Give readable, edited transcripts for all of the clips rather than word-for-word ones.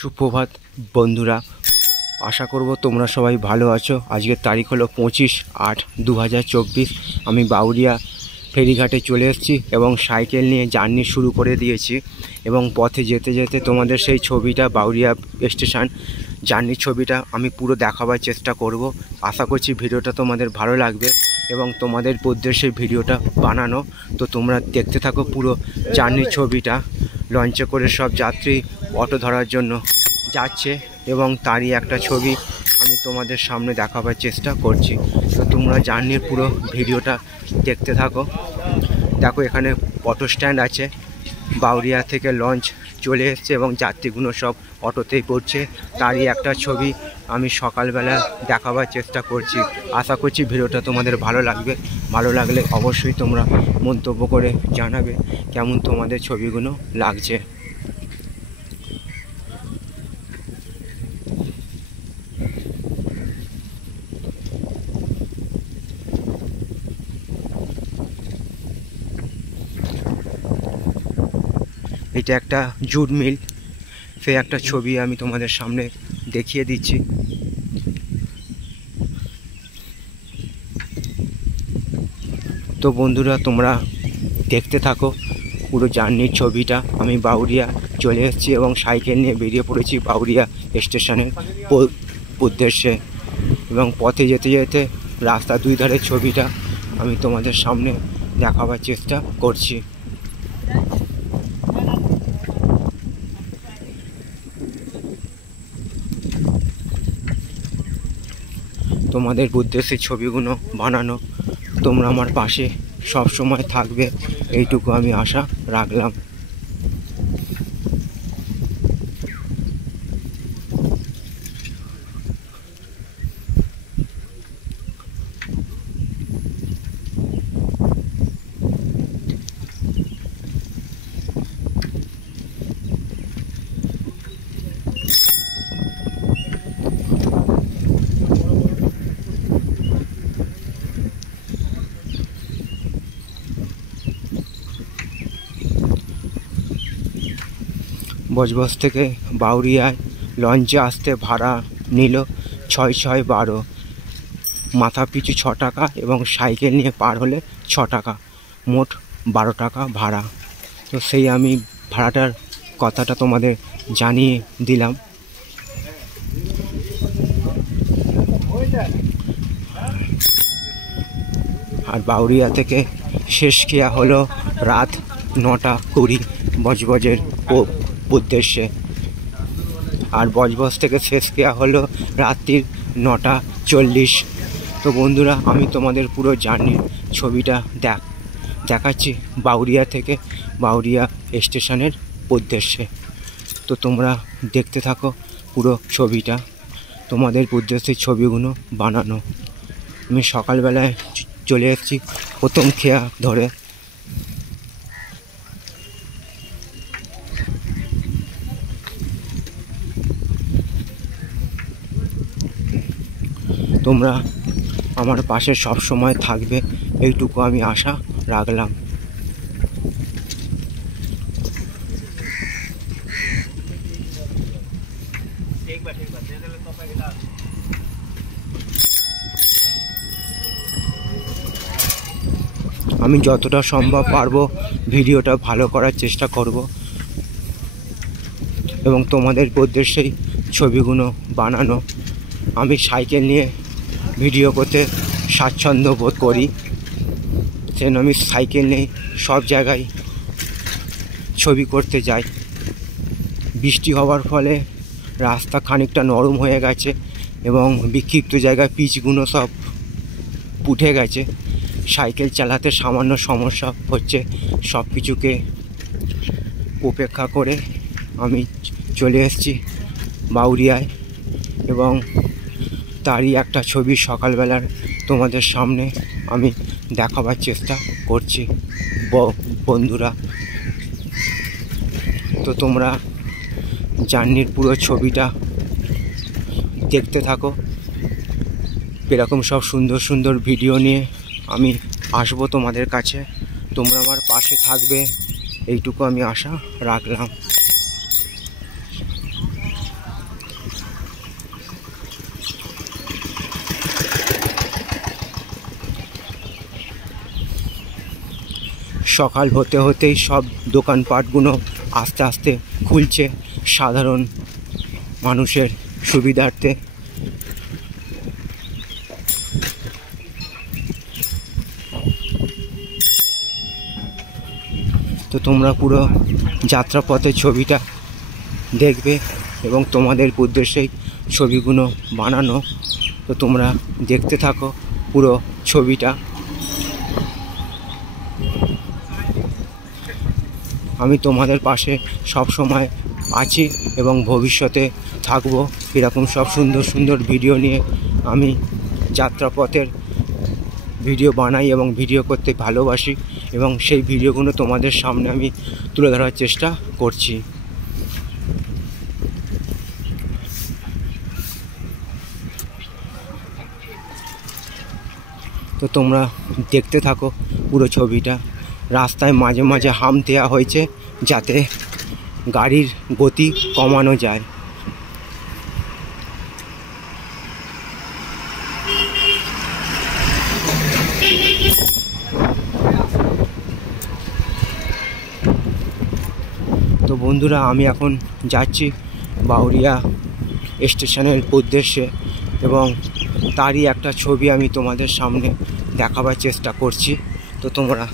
সুপ্রভাত বন্ধুরা, আশা করব তোমরা সবাই ভালো আছো। আজকের তারিখ হলো 25/8/2024। আমি বাউরিয়া ফেরিঘাটে চলে এসেছি এবং সাইকেল নিয়ে জার্নি শুরু করে দিয়েছি এবং পথে যেতে যেতে তোমাদের সেই ছবিটা, বাউরিয়া স্টেশন জার্নির ছবিটা আমি পুরো দেখাবার চেষ্টা করব। আশা করছি ভিডিওটা তোমাদের ভালো লাগবে এবং তোমাদের উদ্দেশ্যে ভিডিওটা বানানো। তো তোমরা দেখতে থাকো পুরো জার্নির ছবিটা। লঞ্চে করে সব যাত্রী অটো ধরার জন্য যাচ্ছে এবং তারই একটা ছবি আমি তোমাদের সামনে দেখাবার চেষ্টা করছি। তো তোমরা জার্নির পুরো ভিডিওটা দেখতে থাকো। দেখো, এখানে অটো স্ট্যান্ড আছে। বাউরিয়া থেকে লঞ্চ চলে এসছে এবং যাত্রীগুলো সব অটোতেই পড়ছে। তারই একটা ছবি আমি সকালবেলা দেখাবার চেষ্টা করছি। আশা করছি ভিডিওটা তোমাদের ভালো লাগবে। ভালো লাগলে অবশ্যই তোমরা মন্তব্য করে জানাবে কেমন তোমাদের ছবিগুলো লাগছে। এটা একটা জুট মিল, সেই একটা ছবি আমি তোমাদের সামনে দেখিয়ে দিচ্ছি। তো বন্ধুরা, তোমরা দেখতে থাকো পুরো জার্নির ছবিটা। আমি বাউরিয়া চলে এসেছি এবং সাইকেল নিয়ে বেরিয়ে পড়েছি বাউরিয়া স্টেশনের উদ্দেশ্যে এবং পথে যেতে যেতে রাস্তা দুই ধারের ছবিটা আমি তোমাদের সামনে দেখাবার চেষ্টা করছি। তোমাদের উদ্দেশ্যে ছবিগুলো বানানো। তোমরা আমার পাশে সব সময় থাকবে, এইটুকু আমি আশা রাখলাম। বজবজ থেকে বাউরিয়ায় লঞ্চে আসতে ভাড়া নিল 6-6-12, মাথা পিছু 6 টাকা এবং সাইকেল নিয়ে পার হলে 6 টাকা, মোট 12 টাকা ভাড়া। তো সেই আমি ভাড়াটার কথাটা তোমাদের জানিয়ে দিলাম। আর বাউরিয়া থেকে শেষকিয়া হলো রাত 9:20 বজবজের উদ্দেশ্যে, আর বজবজ থেকে শেষকিয়া হলো রাত্রির 9:40। তো বন্ধুরা, আমি তোমাদের পুরো জার্নির ছবিটা দেখাচ্ছি বাউরিয়া থেকে বাউরিয়া স্টেশনের উদ্দেশ্যে। তো তোমরা দেখতে থাকো পুরো ছবিটা। তোমাদের উদ্দেশ্যে ছবিগুলো বানানো। আমি সকালবেলায় চলে এসেছি প্রথম খেয়া ধরে। তোমরা আমার পাশে সব সময় থাকবে, এইটুকু আমি আশা রাখলাম। আমি যতটা সম্ভব পারবো ভিডিওটা ভালো করার চেষ্টা করব এবং তোমাদের উদ্দেশ্যেই ছবিগুলো বানানো। আমি সাইকেল নিয়ে ভিডিও করতে স্বাচ্ছন্দ্য বোধ করি, সেজন্য আমি সাইকেল নিয়ে সব জায়গায় ছবি করতে যাই। বৃষ্টি হওয়ার ফলে রাস্তা খানিকটা নরম হয়ে গেছে এবং বিক্ষিপ্ত জায়গায় পিচগুলো সব উঠে গেছে। সাইকেল চালাতে সামান্য সমস্যা হচ্ছে। সব কিছুকে উপেক্ষা করে আমি চলে এসেছি বাউরিয়ায় এবং তারই একটা ছবি সকালবেলার তোমাদের সামনে আমি দেখাবার চেষ্টা করছি বন্ধুরা। তো তোমরা জার্নির পুরো ছবিটা দেখতে থাকো। এরকম সব সুন্দর সুন্দর ভিডিও নিয়ে আমি আসবো তোমাদের কাছে। তোমরা আমার পাশে থাকবে, এইটুকু আমি আশা রাখলাম। সকাল হতে হতেই সব দোকানপাটগুলো আস্তে আস্তে খুলছে সাধারণ মানুষের সুবিধার্থে। তো তোমরা পুরো যাত্রাপথের ছবিটা দেখবে এবং তোমাদের উদ্দেশ্যেই ছবিগুলো বানানো। তো তোমরা দেখতে থাকো পুরো ছবিটা। আমি তোমাদের পাশে সব সময় আছি এবং ভবিষ্যতে থাকবো। এরকম সব সুন্দর সুন্দর ভিডিও নিয়ে আমি যাত্রাপথের ভিডিও বানাই এবং ভিডিও করতে ভালোবাসি এবং সেই ভিডিওগুলো তোমাদের সামনে আমি তুলে ধরার চেষ্টা করছি। তো তোমরা দেখতে থাকো পুরো ছবিটা। রাস্তায় মাঝে মাঝে হাম দেওয়া হয়েছে যাতে গাড়ির গতি কমানো যায়। তো বন্ধুরা, আমি এখন যাচ্ছি বাউরিয়া স্টেশনের উদ্দেশ্যে এবং তারই একটা ছবি আমি তোমাদের সামনে দেখাবার চেষ্টা করছি। তো তোমরা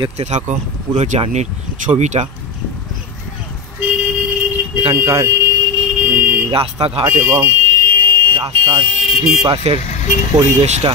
দেখতে থাকো পুরো জার্নির ছবিটা। এখানকার রাস্তাঘাট এবং রাস্তার দুই পাশের পরিবেশটা।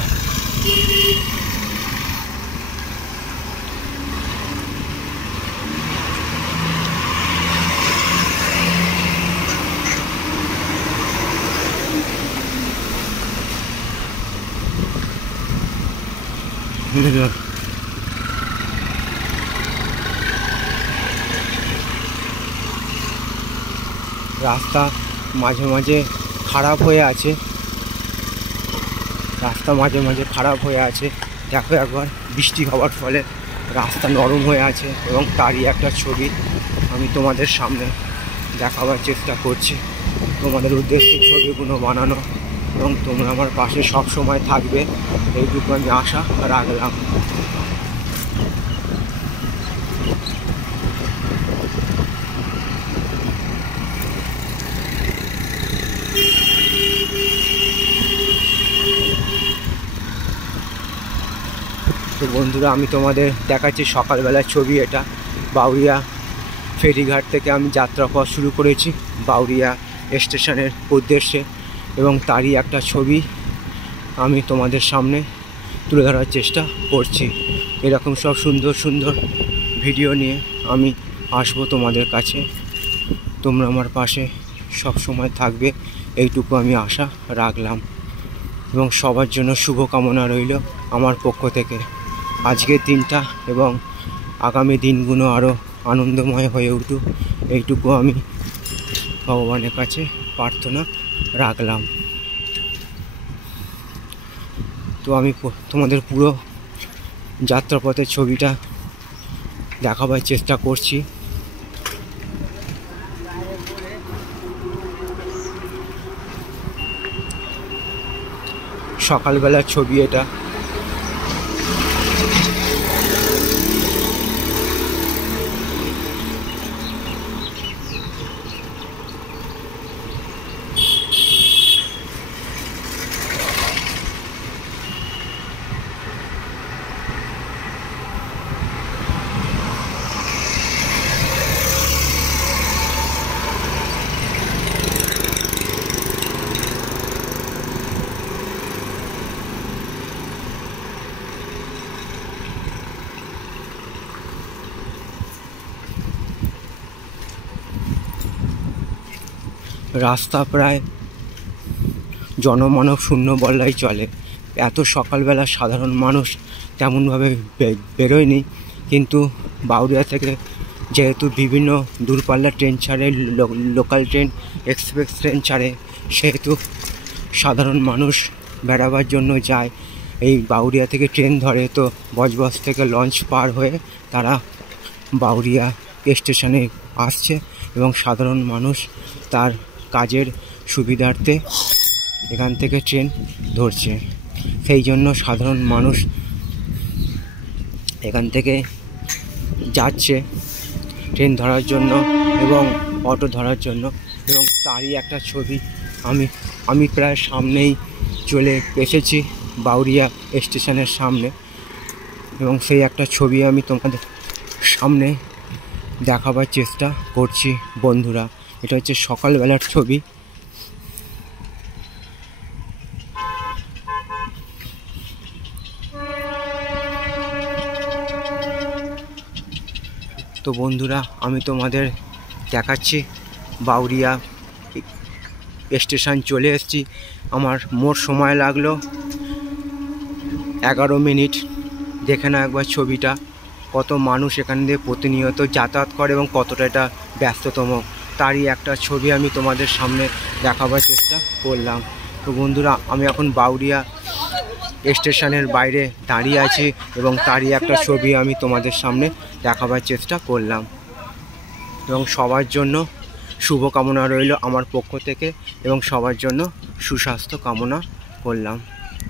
রাস্তা মাঝে মাঝে খারাপ হয়ে আছে, দেখো একবার বৃষ্টি হওয়ার ফলে রাস্তা নরম হয়ে আছে এবং তারই একটা ছবি আমি তোমাদের সামনে দেখাবার চেষ্টা করছি। তোমাদের উদ্দেশ্যে ছবিগুলো বানানো এবং তোমরা আমার পাশে সব সময় থাকবে এইটুকু আমি আশা রাখলাম। তো বন্ধুরা, আমি তোমাদের দেখাচ্ছি সকালবেলার ছবি। এটা বাউরিয়া ফেরিঘাট থেকে আমি যাত্রাপথ শুরু করেছি বাউরিয়া স্টেশনের উদ্দেশ্যে এবং তারই একটা ছবি আমি তোমাদের সামনে তুলে ধরার চেষ্টা করছি। এরকম সব সুন্দর সুন্দর ভিডিও নিয়ে আমি আসবো তোমাদের কাছে। তোমরা আমার পাশে সব সময় থাকবে এইটুকু আমি আশা রাখলাম এবং সবার জন্য শুভকামনা রইল আমার পক্ষ থেকে। আজকের দিনটা এবং আগামী দিনগুলো আরও আনন্দময় হয়ে উঠুক এইটুকু আমি ভগবানের কাছে প্রার্থনা রাখলাম। তো আমি তোমাদের পুরো যাত্রাপথের ছবিটা দেখাবার চেষ্টা করছি। সকালবেলার ছবি এটা। রাস্তা প্রায় জনমানব শূন্য বললেই চলে। এত সকালবেলা সাধারণ মানুষ তেমনভাবে বেরোয়নি, কিন্তু বাউরিয়া থেকে যেহেতু বিভিন্ন দূরপাল্লার ট্রেন ছাড়ে, লোকাল ট্রেন, এক্সপ্রেস ট্রেন ছাড়ে, সেহেতু সাধারণ মানুষ বেড়াবার জন্য যায় এই বাউরিয়া থেকে ট্রেন ধরে। তো বজবজ থেকে লঞ্চ পার হয়ে তারা বাউরিয়া স্টেশনে আসছে এবং সাধারণ মানুষ তার কাজের সুবিধার্থে এখান থেকে ট্রেন ধরছে। সেই জন্য সাধারণ মানুষ এখান থেকে যাচ্ছে ট্রেন ধরার জন্য এবং অটো ধরার জন্য, এবং তারই একটা ছবি। আমি প্রায় সামনেই চলে এসেছি বাউরিয়া স্টেশনের সামনে, এবং সেই একটা ছবি আমি তোমাদের সামনে দেখাবার চেষ্টা করছি বন্ধুরা। এটা হচ্ছে সকালবেলার ছবি। তো বন্ধুরা, আমি তোমাদের দেখাচ্ছি বাউরিয়া স্টেশন চলে এসেছি। আমার মোট সময় লাগলো 11 মিনিট। দেখে না একবার ছবিটা, কত মানুষ এখান দিয়ে প্রতিনিয়ত যাতায়াত করে এবং কতটা এটা ব্যস্ততম, তারই একটা ছবি আমি তোমাদের সামনে দেখাবার চেষ্টা করলাম। তো বন্ধুরা, আমি এখন বাউরিয়া স্টেশনের বাইরে দাঁড়িয়ে আছি এবং তারই একটা ছবি আমি তোমাদের সামনে দেখাবার চেষ্টা করলাম। এবং সবার জন্য শুভকামনা রইল আমার পক্ষ থেকে, এবং সবার জন্য সুস্বাস্থ্য কামনা করলাম।